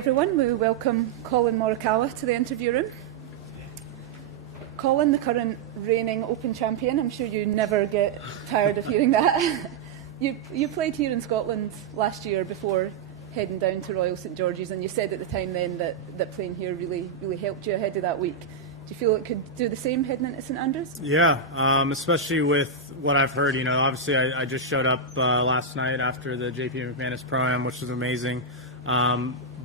everyone. We welcome Collin Morikawa to the interview room. Collin, the current reigning Open champion, I'm sure you never get tired of hearing that. You played here in Scotland last year before heading down to Royal St George's, and you said at the time then that playing here really helped you ahead of that week. Do you feel it could do the same heading into St Andrews? Yeah, especially with what I've heard. You know, obviously I just showed up last night after the JP McManus Pro-Am, which was amazing.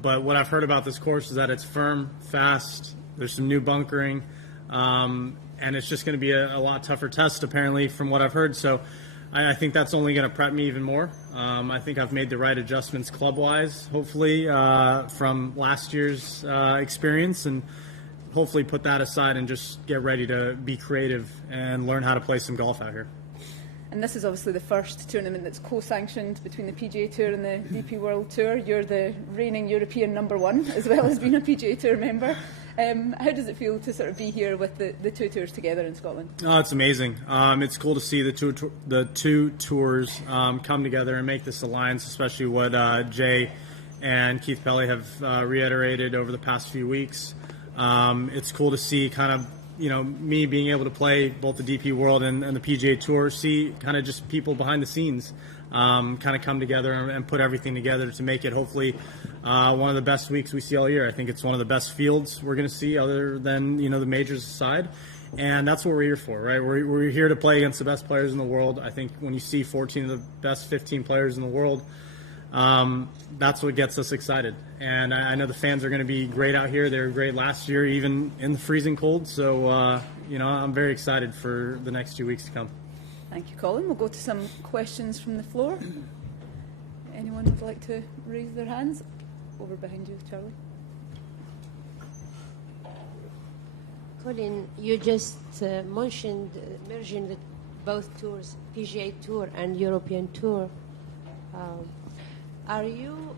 But what I've heard about this course is that it's firm, fast, there's some new bunkering, and it's just going to be a lot tougher test, apparently, from what I've heard. So I think that's only going to prep me even more. I think I've made the right adjustments club-wise, hopefully, from last year's experience, and hopefully put that aside and just get ready to be creative and learn how to play some golf out here. And this is obviously the first tournament that's co-sanctioned between the PGA Tour and the DP World Tour. You're the reigning European #1, as well as being a PGA Tour member. How does it feel to sort of be here with the two tours together in Scotland? Oh, it's amazing. It's cool to see the two tours come together and make this alliance, especially what Jay and Keith Pelley have reiterated over the past few weeks. It's cool to see kind of, you know, me being able to play both the DP World and the PGA Tour, see kind of just people behind the scenes kind of come together and put everything together to make it hopefully one of the best weeks we see all year. I think it's one of the best fields we're going to see other than, you know, the majors aside. And that's what we're here for, right? We're here to play against the best players in the world. I think when you see 14 of the best 15 players in the world, that's what gets us excited. And I know the fans are going to be great out here. They were great last year, even in the freezing cold. So, you know, I'm very excited for the next 2 weeks to come. Thank you, Collin. We'll go to some questions from the floor. Anyone would like to raise their hands? Over behind you, Charlie. Collin, you just mentioned merging both tours, PGA Tour and European Tour. Are you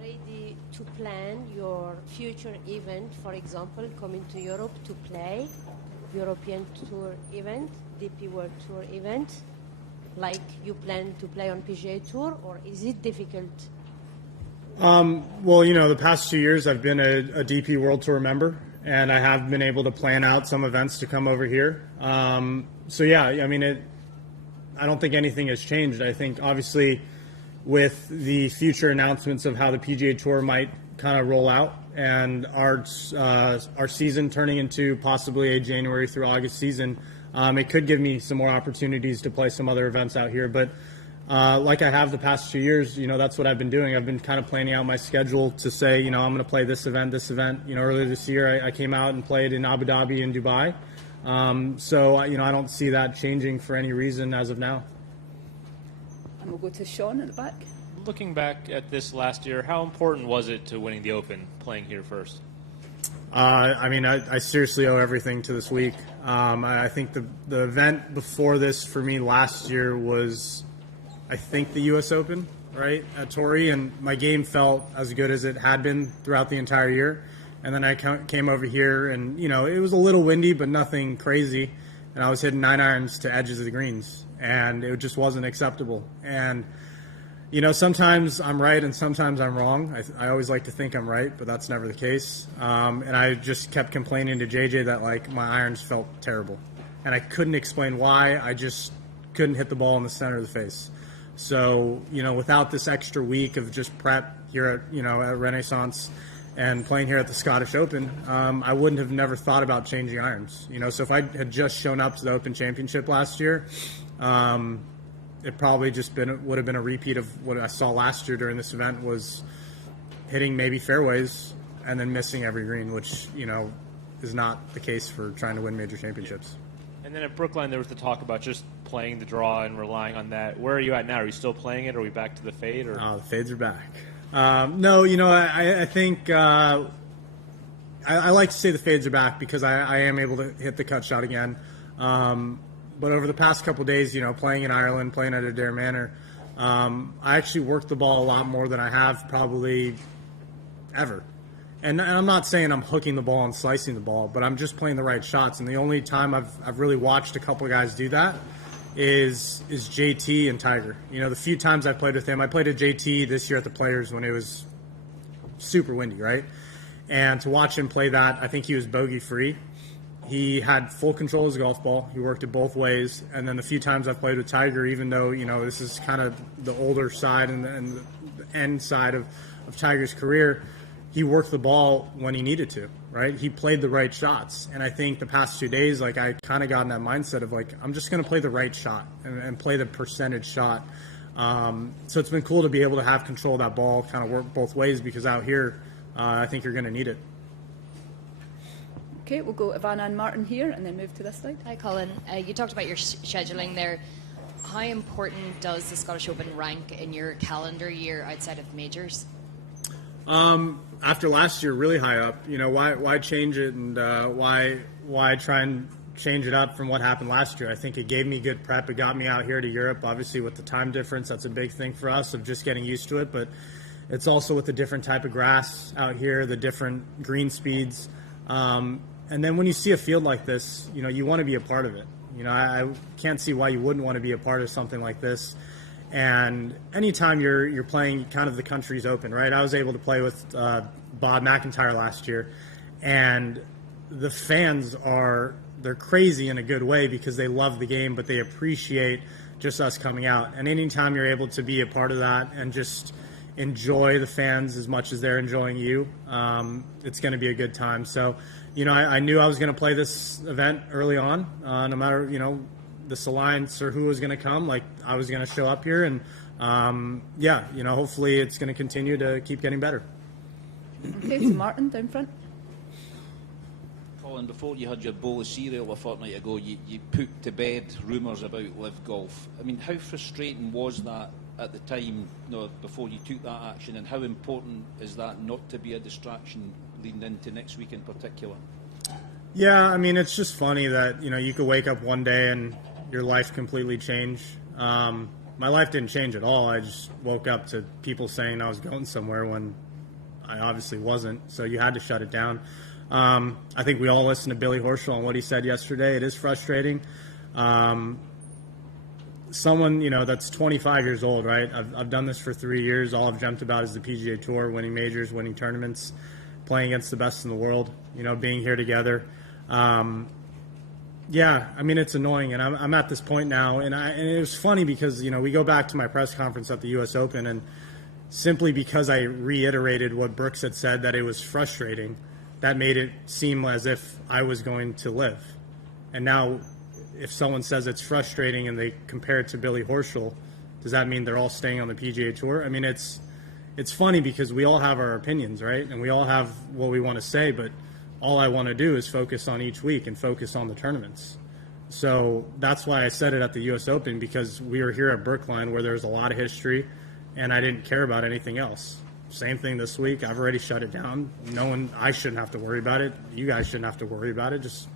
ready to plan your future event, for example, coming to Europe to play European Tour event, DP World Tour event, like you plan to play on PGA Tour, or is it difficult? Well, you know, the past 2 years I've been a DP World Tour member, and I have been able to plan out some events to come over here. So, yeah, I mean, I don't think anything has changed. I think, obviously, with the future announcements of how the PGA Tour might kind of roll out and our season turning into possibly a January through August season, it could give me some more opportunities to play some other events out here. But like I have the past 2 years, you know, that's what I've been doing. I've been kind of planning out my schedule to say, you know, I'm going to play this event. You know, earlier this year I came out and played in Abu Dhabi and Dubai. So, you know, I don't see that changing for any reason as of now. And we'll go to Sean at the back. Looking back at this last year, how important was it to winning the Open, playing here first? I mean, I seriously owe everything to this week. I think the event before this for me last year was, I think, the U.S. Open, right, at Torrey, and my game felt as good as it had been throughout the entire year. And then I came over here, and, you know, it was a little windy, but nothing crazy. And I was hitting 9 irons to edges of the greens, and it just wasn't acceptable. And, you know, sometimes I'm right and sometimes I'm wrong. I always like to think I'm right, but that's never the case. And I just kept complaining to JJ that, like, my irons felt terrible. And I couldn't explain why. I just couldn't hit the ball in the center of the face. So, you know, without this extra week of just prep here at, you know, at Renaissance and playing here at the Scottish Open, I wouldn't have never thought about changing irons. You know, so if I had just shown up to the Open Championship last year, it probably just would have been a repeat of what I saw last year during this event, was hitting maybe fairways and then missing every green, which, you know, is not the case for trying to win major championships. And then at Brookline, there was the talk about just playing the draw and relying on that. Where are you at now? Are you still playing it? Are we back to the fade? Or? The fades are back. No, you know, I think I like to say the fades are back because I am able to hit the cut shot again. But over the past couple of days, you know, playing in Ireland, playing at Adair Manor, I actually worked the ball a lot more than I have probably ever. And I'm not saying I'm hooking the ball and slicing the ball, but I'm just playing the right shots. And the only time I've really watched a couple of guys do that is JT and Tiger. You know, the few times I played with him, I played at JT this year at the Players when it was super windy, right? And to watch him play that, I think he was bogey free. He had full control of his golf ball. He worked it both ways. And then the few times I've played with Tiger, even though, this is kind of the older side and the end side of Tiger's career, he worked the ball when he needed to, right? He played the right shots. And I think the past 2 days, I kind of got in that mindset of I'm just going to play the right shot and play the percentage shot. So it's been cool to be able to have control of that ball, kind of work both ways, because out here, I think you're going to need it. Okay, we'll go Ivana and Martin here and then move to this side. Hi, Colin. You talked about your scheduling there. How important does the Scottish Open rank in your calendar year outside of majors? After last year, really high up. Why change it, and why try and change it up from what happened last year? I think it gave me good prep. It got me out here to Europe. Obviously, with the time difference, that's a big thing for us of just getting used to it. But it's also with the different type of grass out here, the different green speeds. And then when you see a field like this, you want to be a part of it. I can't see why you wouldn't want to be a part of something like this. And anytime you're playing kind of the country's open, right? I was able to play with Bob McIntyre last year, and the fans they're crazy in a good way because they love the game, but they appreciate just us coming out. And anytime you're able to be a part of that and just enjoy the fans as much as they're enjoying you, it's going to be a good time. So, I knew I was going to play this event early on, no matter, this alliance or who was going to come, I was going to show up here, and hopefully it's going to continue to keep getting better. Okay, so Martin down front. Colin, before you had your bowl of cereal a fortnight ago, you put to bed rumours about LIV Golf. I mean, how frustrating was that at the time, before you took that action, and how important is that not to be a distraction leading into next week in particular? Yeah, I mean, it's just funny that, you could wake up one day and your life completely change. My life didn't change at all. I just woke up to people saying I was going somewhere when I obviously wasn't, so you had to shut it down. I think we all listened to Billy Horschel on what he said yesterday. It is frustrating. Someone, that's 25 years old, right? I've done this for 3 years. All I've dreamt about is the PGA Tour, winning majors, winning tournaments, playing against the best in the world, being here together. Yeah, I mean, it's annoying, and I'm at this point now, and it was funny because, we go back to my press conference at the U.S. Open, and simply because I reiterated what Brooks had said, that it was frustrating, that made it seem as if I was going to live. And now, if someone says it's frustrating and they compare it to Billy Horschel, does that mean they're all staying on the PGA Tour? I mean, it's funny because we all have our opinions, right? And we all have what we want to say, but all I want to do is focus on each week and focus on the tournaments. So that's why I said it at the U.S. Open, because we were here at Brookline where there's a lot of history, and I didn't care about anything else. Same thing this week. I've already shut it down. I shouldn't have to worry about it. You guys shouldn't have to worry about it. Just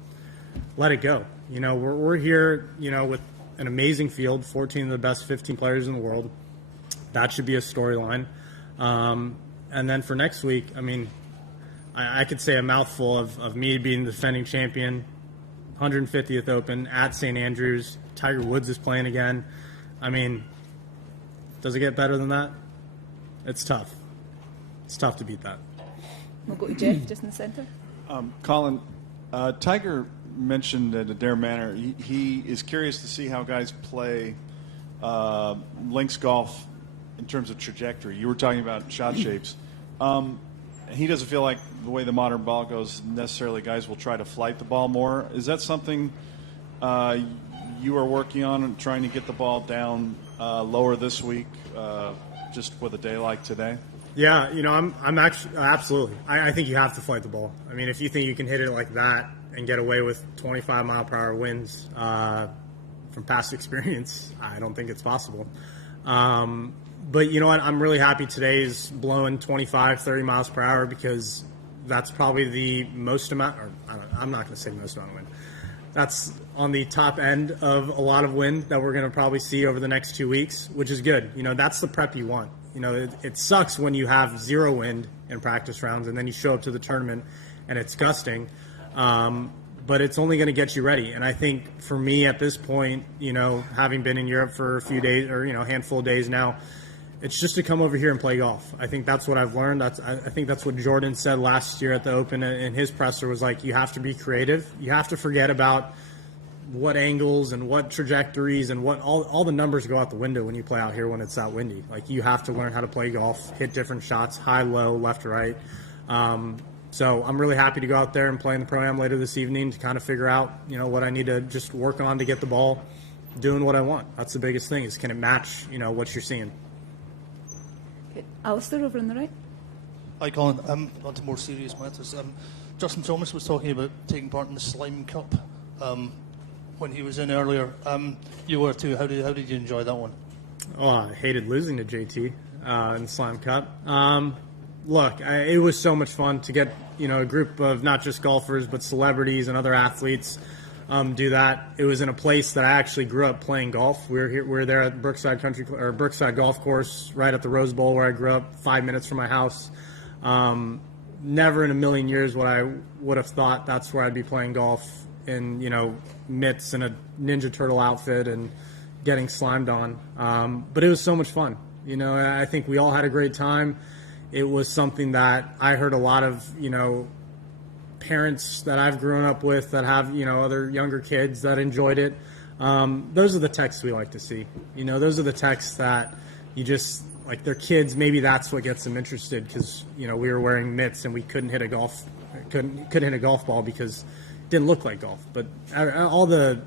let it go. We're here, with an amazing field, 14 of the best 15 players in the world. That should be a storyline. And then for next week, I mean, I could say a mouthful of me being the defending champion, 150th Open at St. Andrews. Tiger Woods is playing again. I mean, does it get better than that? It's tough. It's tough to beat that. We'll go to Jeff, just in the centre. Colin, Tiger mentioned at Adair Manor, he is curious to see how guys play links golf in terms of trajectory. You were talking about shot shapes. He doesn't feel like the way the modern ball goes, necessarily guys will try to flight the ball more. Is that something you are working on, trying to get the ball down lower this week, just with a day like today? Yeah, I'm actually absolutely. I think you have to flight the ball. I mean, if you think you can hit it like that and get away with 25-mile-per-hour winds from past experience, I don't think it's possible. But you know what? I'm really happy today's blowing 25, 30 miles per hour, because that's probably the most amount, or I'm not going to say most amount of wind. That's on the top end of a lot of wind that we're going to probably see over the next 2 weeks, which is good. That's the prep you want. It sucks when you have zero wind in practice rounds and then you show up to the tournament and it's gusting. But it's only going to get you ready. And I think for me at this point, having been in Europe for a few days or, a handful of days now, it's just to come over here and play golf. I think that's what I've learned. I think that's what Jordan said last year at the Open in his presser was like, you have to be creative. You have to forget about what angles and what trajectories and what all the numbers go out the window when you play out here when it's that windy. Like, you have to learn how to play golf, hit different shots, high, low, left, right. So I'm really happy to go out there and play in the Pro-Am later this evening to kind of figure out, what I need to just work on to get the ball doing what I want. That's the biggest thing is, can it match, what you're seeing? Okay. Alistair over on the right. Hi, Colin. On to more serious matters. Justin Thomas was talking about taking part in the Slime Cup when he was in earlier. You were too. How did you enjoy that one? Oh, I hated losing to JT in the Slime Cup. Look, it was so much fun to get a group of not just golfers but celebrities and other athletes do that. It was in a place that I actually grew up playing golf. We were there at Brookside Brookside Golf Course, right at the Rose Bowl where I grew up, 5 minutes from my house. Never in a million years would I would have thought that's where I'd be playing golf in mitts and a Ninja Turtle outfit and getting slimed on. But it was so much fun. I think we all had a great time. It was something that I heard a lot of parents that I've grown up with that have other younger kids that enjoyed it. Those are the texts we like to see. Those are the texts that you just like their kids. Maybe that's what gets them interested because we were wearing mitts and we couldn't hit a golf ball because it didn't look like golf. But all the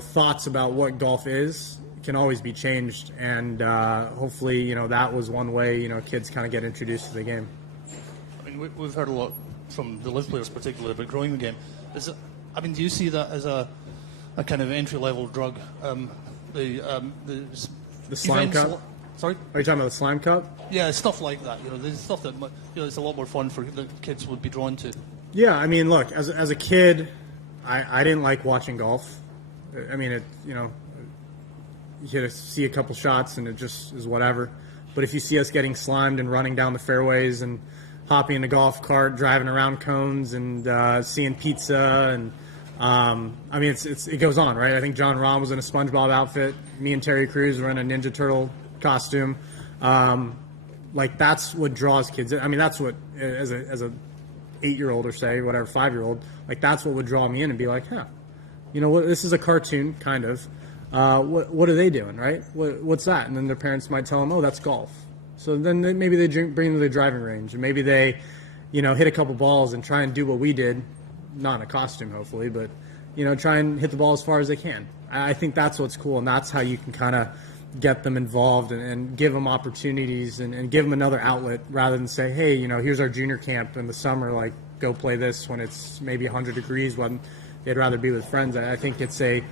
thoughts about what golf is can always be changed, and hopefully that was one way kids kind of get introduced to the game. I mean, we've heard a lot from the LIV players particularly about growing the game. Do you see that as a kind of entry-level drug? The Slime events, Cup? Sorry? Are you talking about the Slime Cup? Yeah, stuff like that. There's stuff that it's a lot more fun for the kids would be drawn to. Yeah, I mean, look, as a kid, I didn't like watching golf. I mean, you get to see a couple shots and it just is whatever. But if you see us getting slimed and running down the fairways and hopping in a golf cart, driving around cones and seeing pizza and it goes on, right? I think John Rahm was in a SpongeBob outfit. Me and Terry Crews were in a Ninja Turtle costume. That's what draws kids. I mean, that's what as a 8-year-old or say whatever 5-year-old, that's what would draw me in and be like, what? This is a cartoon, kind of. What are they doing, right? What's that? And then their parents might tell them, oh, that's golf. So then maybe they bring them to the driving range, and maybe they, hit a couple balls and try and do what we did, not in a costume, hopefully, but, try and hit the ball as far as they can. I think that's what's cool, and that's how you can kind of get them involved and give them opportunities and give them another outlet rather than say, hey, here's our junior camp in the summer, go play this when it's maybe 100 degrees when they'd rather be with friends. I think it's a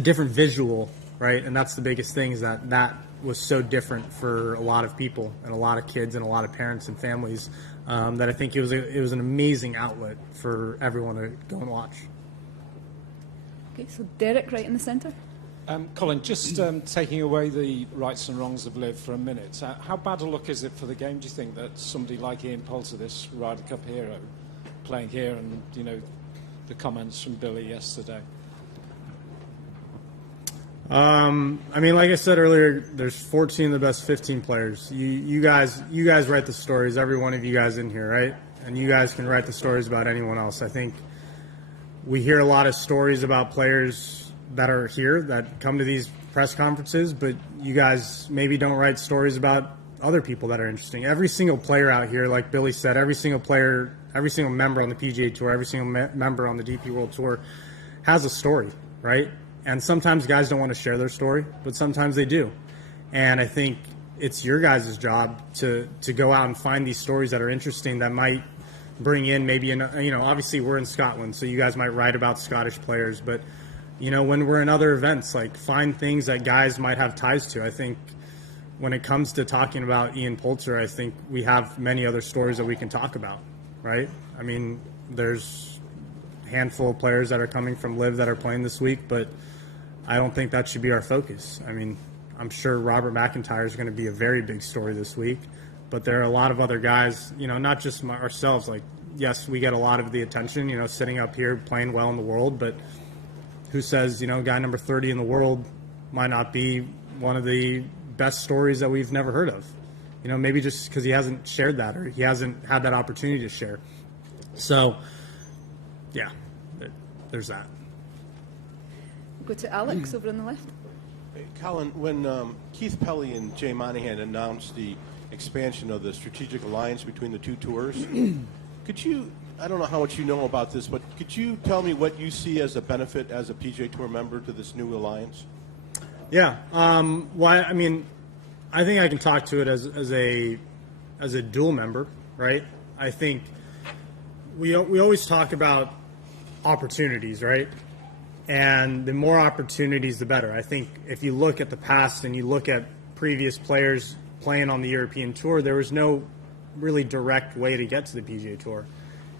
different visual, right? And that's the biggest thing is that was so different for a lot of people and a lot of kids and a lot of parents and families that I think it was an amazing outlet for everyone to go and watch. Okay, so Derek right in the centre. Colin, just taking away the rights and wrongs of LIV for a minute, how bad a look is it for the game, do you think, that somebody like Ian Poulter, this Ryder Cup hero, playing here and, the comments from Billy yesterday? Like I said earlier, there's 14 of the best 15 players. You guys write the stories, every one of you guys in here, right? And you guys can write the stories about anyone else. I think we hear a lot of stories about players that are here that come to these press conferences, but you guys maybe don't write stories about other people that are interesting. Every single player out here, like Billy said, every single player, every single member on the PGA Tour, every single member on the DP World Tour has a story, right? And sometimes guys don't want to share their story, but sometimes they do. And I think it's your guys' job to go out and find these stories that are interesting that might bring in maybe, obviously we're in Scotland, so you guys might write about Scottish players, but, when we're in other events, find things that guys might have ties to. I think when it comes to talking about Ian Poulter, I think we have many other stories that we can talk about, right? I mean, there's a handful of players that are coming from LIV that are playing this week, but I don't think that should be our focus. I mean, I'm sure Robert McIntyre is going to be a very big story this week, but there are a lot of other guys, not just ourselves. Yes, we get a lot of the attention, sitting up here playing well in the world, but who says, guy number 30 in the world might not be one of the best stories that we've never heard of. Maybe just because he hasn't shared that or he hasn't had that opportunity to share. So, yeah, there's that. Go to Alex over on the left. Hey, Collin, when Keith Pelley and Jay Monahan announced the expansion of the strategic alliance between the two tours, could you, I don't know how much you know about this, but could you tell me what you see as a benefit as a PGA Tour member to this new alliance? Yeah. Well, I mean, I think I can talk to it as a dual member, right? I think we always talk about opportunities, right? And the more opportunities, the better. I think if you look at the past and you look at previous players playing on the European Tour, there was no really direct way to get to the PGA Tour.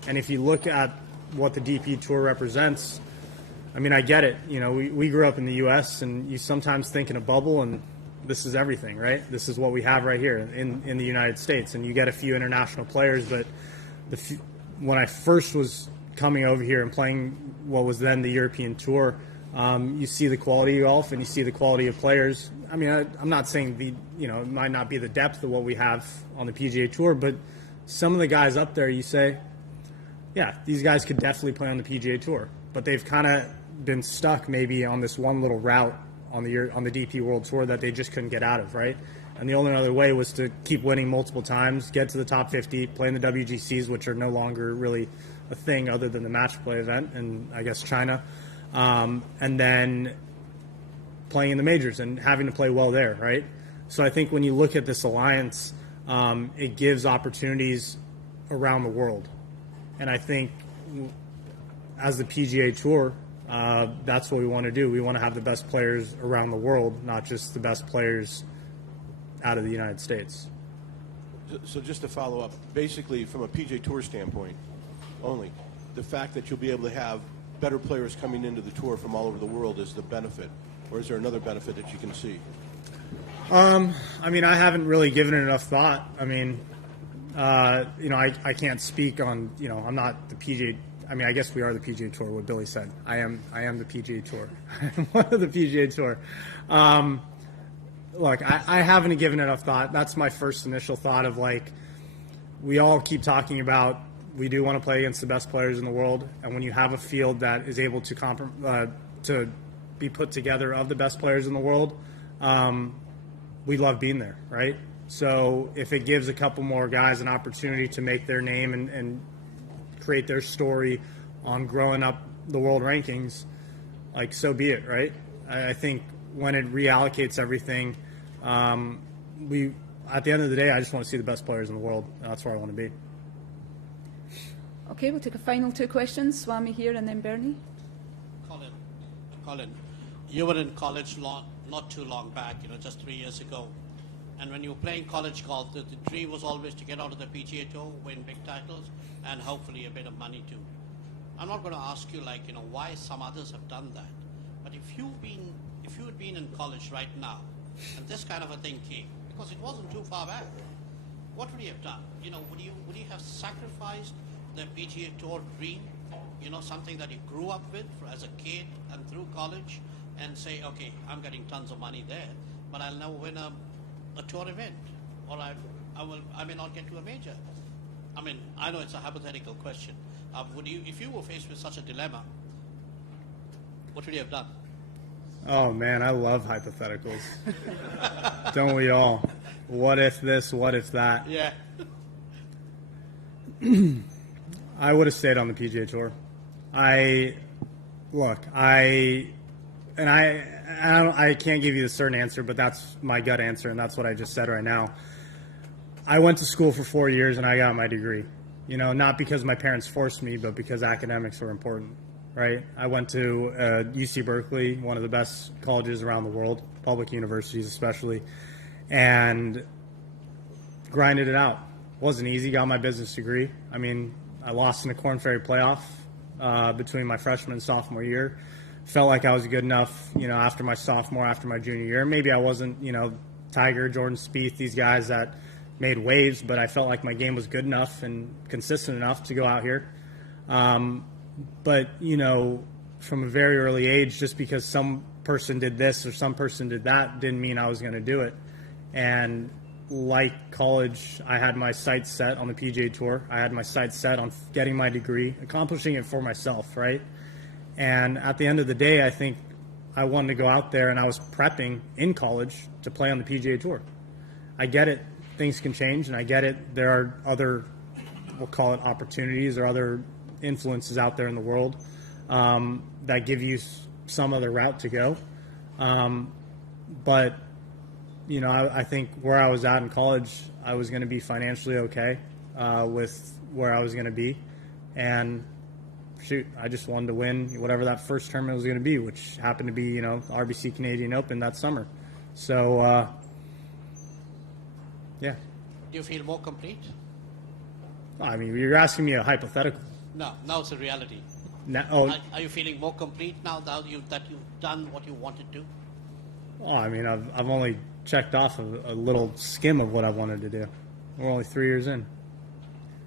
And if you look at what the DP Tour represents, I mean, I get it. We grew up in the U.S. and you sometimes think in a bubble, and this is everything, right? This is what we have right here in the United States. And you get a few international players, but when I first was coming over here and playing what was then the European Tour, you see the quality of golf and you see the quality of players. I mean, I'm not saying it might not be the depth of what we have on the PGA Tour, but some of the guys up there, you say, yeah, these guys could definitely play on the PGA Tour, but they've kind of been stuck maybe on this one little route on the DP World Tour that they just couldn't get out of, right? And the only other way was to keep winning multiple times, get to the top 50, play in the WGCs, which are no longer really a thing other than the match play event in, I guess, China, and then playing in the majors and having to play well there, right? So I think when you look at this alliance, it gives opportunities around the world. And I think as the PGA Tour, that's what we want to do. We want to have the best players around the world, not just the best players out of the United States. So just to follow up, basically from a PGA Tour standpoint only, the fact that you'll be able to have better players coming into the tour from all over the world is the benefit, or is there another benefit that you can see? I mean, I haven't really given it enough thought. I mean, I can't speak on, I'm not the PGA. I mean, I guess we are the PGA Tour, what Billy said. I am the PGA Tour. I'm one of the PGA Tour. Look, I haven't given it enough thought. That's my first initial thought of, we all keep talking about we do want to play against the best players in the world. And when you have a field that is able to be put together of the best players in the world, we love being there, right? So if it gives a couple more guys an opportunity to make their name and create their story on growing up the world rankings, so be it, right? I think when it reallocates everything, at the end of the day, I just want to see the best players in the world. And that's where I want to be. Okay, we'll take a final two questions. Swami here and then Bernie. Collin, you were in college not too long back, just 3 years ago. And when you were playing college golf, the dream was always to get out of the PGA Tour, win big titles, and hopefully a bit of money too. I'm not going to ask you why some others have done that. But if you had been in college right now, and this kind of a thing came, because it wasn't too far back, what would you have done? Would you have sacrificed the PGA Tour dream? Something that you grew up with as a kid and through college, and say, okay, I'm getting tons of money there, but I'll never win a tour event, or I may not get to a major. I mean, I know it's a hypothetical question. If you were faced with such a dilemma, what would you have done? Oh man, I love hypotheticals. Don't we all? What if this? What if that? Yeah. I would have stayed on the PGA Tour. I can't give you a certain answer, but that's my gut answer, and that's what I just said right now. I went to school for 4 years, and I got my degree. Not because my parents forced me, but because academics were important, right? I went to UC Berkeley, one of the best colleges around the world, public universities especially, and grinded it out. Wasn't easy, got my business degree. I mean, I lost in the Korn Ferry playoff between my freshman and sophomore year. Felt like I was good enough, after my sophomore, after my junior year. Maybe I wasn't, Tiger, Jordan Spieth, these guys that made waves, but I felt like my game was good enough and consistent enough to go out here. But, from a very early age, just because some person did this or some person did that didn't mean I was going to do it. And like college, I had my sights set on the PGA Tour. I had my sights set on getting my degree, accomplishing it for myself, right? And at the end of the day, I think I wanted to go out there, and I was prepping in college to play on the PGA Tour. I get it. Things can change, and I get it. There are other, we'll call it opportunities or other influences out there in the world that give you some other route to go. But, you know, I think where I was at in college, I was going to be financially okay with where I was going to be. And, shoot, I just wanted to win whatever that first tournament was going to be, which happened to be, you know, the RBC Canadian Open that summer. So, yeah. Do you feel more complete? I mean, you're asking me a hypothetical. No, now it's a reality. Now, Are you feeling more complete now that you've done what you wanted to? Oh, I mean, I've only checked off a little skim of what I wanted to do. We're only 3 years in.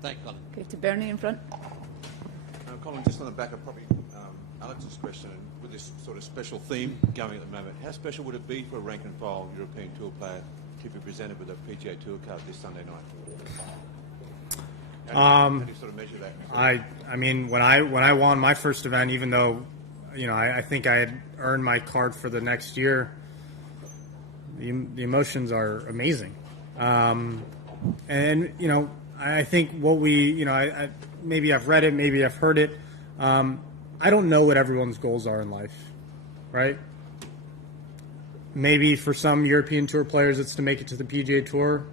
Thank you, Colin. Okay, to Bernie in front. Colin, just on the back of probably Alex's question, and with this sort of special theme going at the moment, how special would it be for a rank and file European Tour player to be presented with a PGA Tour card this Sunday night? How do you sort of measure that? I mean, when I won my first event, even though, you know, I think I had earned my card for the next year, the emotions are amazing. And, you know, I think what we, you know, I maybe I've read it, maybe I've heard it. I don't know what everyone's goals are in life, right? Maybe for some European Tour players, it's to make it to the PGA Tour.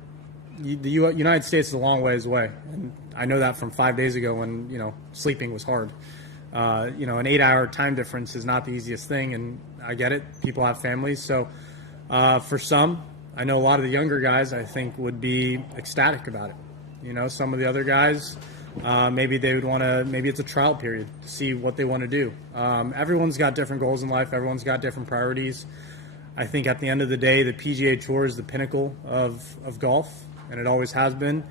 The United States is a long ways away, and I know that from 5 days ago when, you know, sleeping was hard. You know, an 8-hour time difference is not the easiest thing, and I get it. People have families, so for some, I know a lot of the younger guys, I think, would be ecstatic about it. You know, some of the other guys, maybe they would want to, maybe it's a trial period to see what they want to do. Everyone's got different goals in life. Everyone's got different priorities. I think at the end of the day, the PGA Tour is the pinnacle of golf, and it always has been.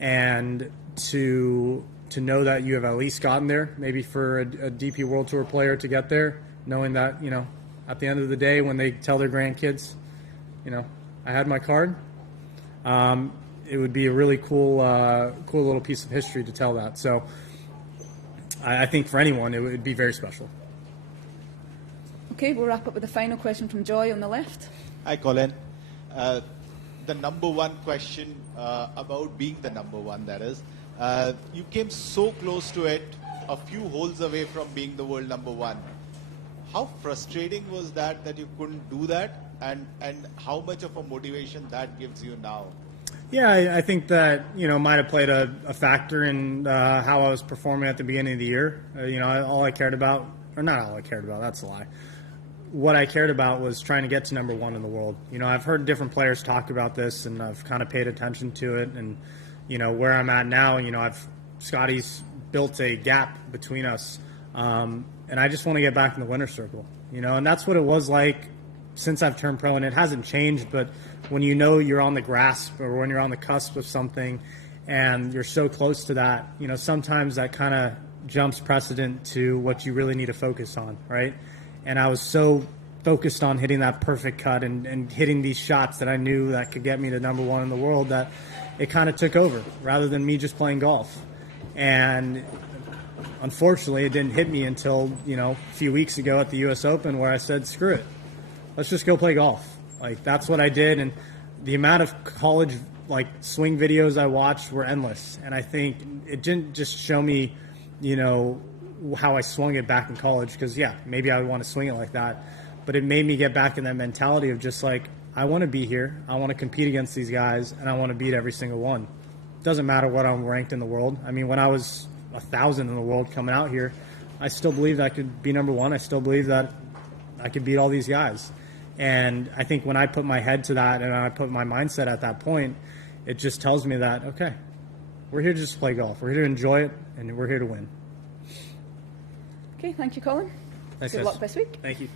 And to know that you have at least gotten there, maybe for a DP World Tour player to get there, knowing that, you know, at the end of the day, when they tell their grandkids, you know, I had my card, it would be a really cool little piece of history to tell that. So I think for anyone, it would be very special. Okay, we'll wrap up with a final question from Joy on the left. Hi, Colin. The number one question about being the number one, that is. You came so close to it, a few holes away from being the world number one. How frustrating was that you couldn't do that? And how much of a motivation that gives you now? Yeah, I think that, you know, might have played a factor in how I was performing at the beginning of the year. You know, all I cared about, or not all I cared about, that's a lie. What I cared about was trying to get to number one in the world. You know, I've heard different players talk about this, and I've kind of paid attention to it. And, you know, where I'm at now, you know, Scotty's built a gap between us. And I just want to get back in the winner's circle, you know, and that's what it was like since I've turned pro, and it hasn't changed. But when you know you're on the grasp, or when you're on the cusp of something and you're so close to that, you know, sometimes that kind of jumps precedent to what you really need to focus on, right? And I was so focused on hitting that perfect cut and hitting these shots that I knew that could get me to number one in the world, that it kind of took over rather than me just playing golf. And unfortunately, it didn't hit me until, you know, a few weeks ago at the U.S. Open, where I said, screw it. Let's just go play golf. Like, that's what I did. And the amount of college, like, swing videos I watched were endless. And I think it didn't just show me, you know, how I swung it back in college, because, yeah, maybe I would want to swing it like that. But it made me get back in that mentality of just like, I want to be here. I want to compete against these guys, and I want to beat every single one. Doesn't matter what I'm ranked in the world. I mean, when I was 1,000 in the world coming out here, I still believed I could be number one. I still believe that I could beat all these guys. And I think when I put my head to that and I put my mindset at that point, it just tells me that, okay, we're here to just play golf. We're here to enjoy it, and we're here to win. Okay, thank you, Colin. Thanks, Good guys. luck this week. Thank you.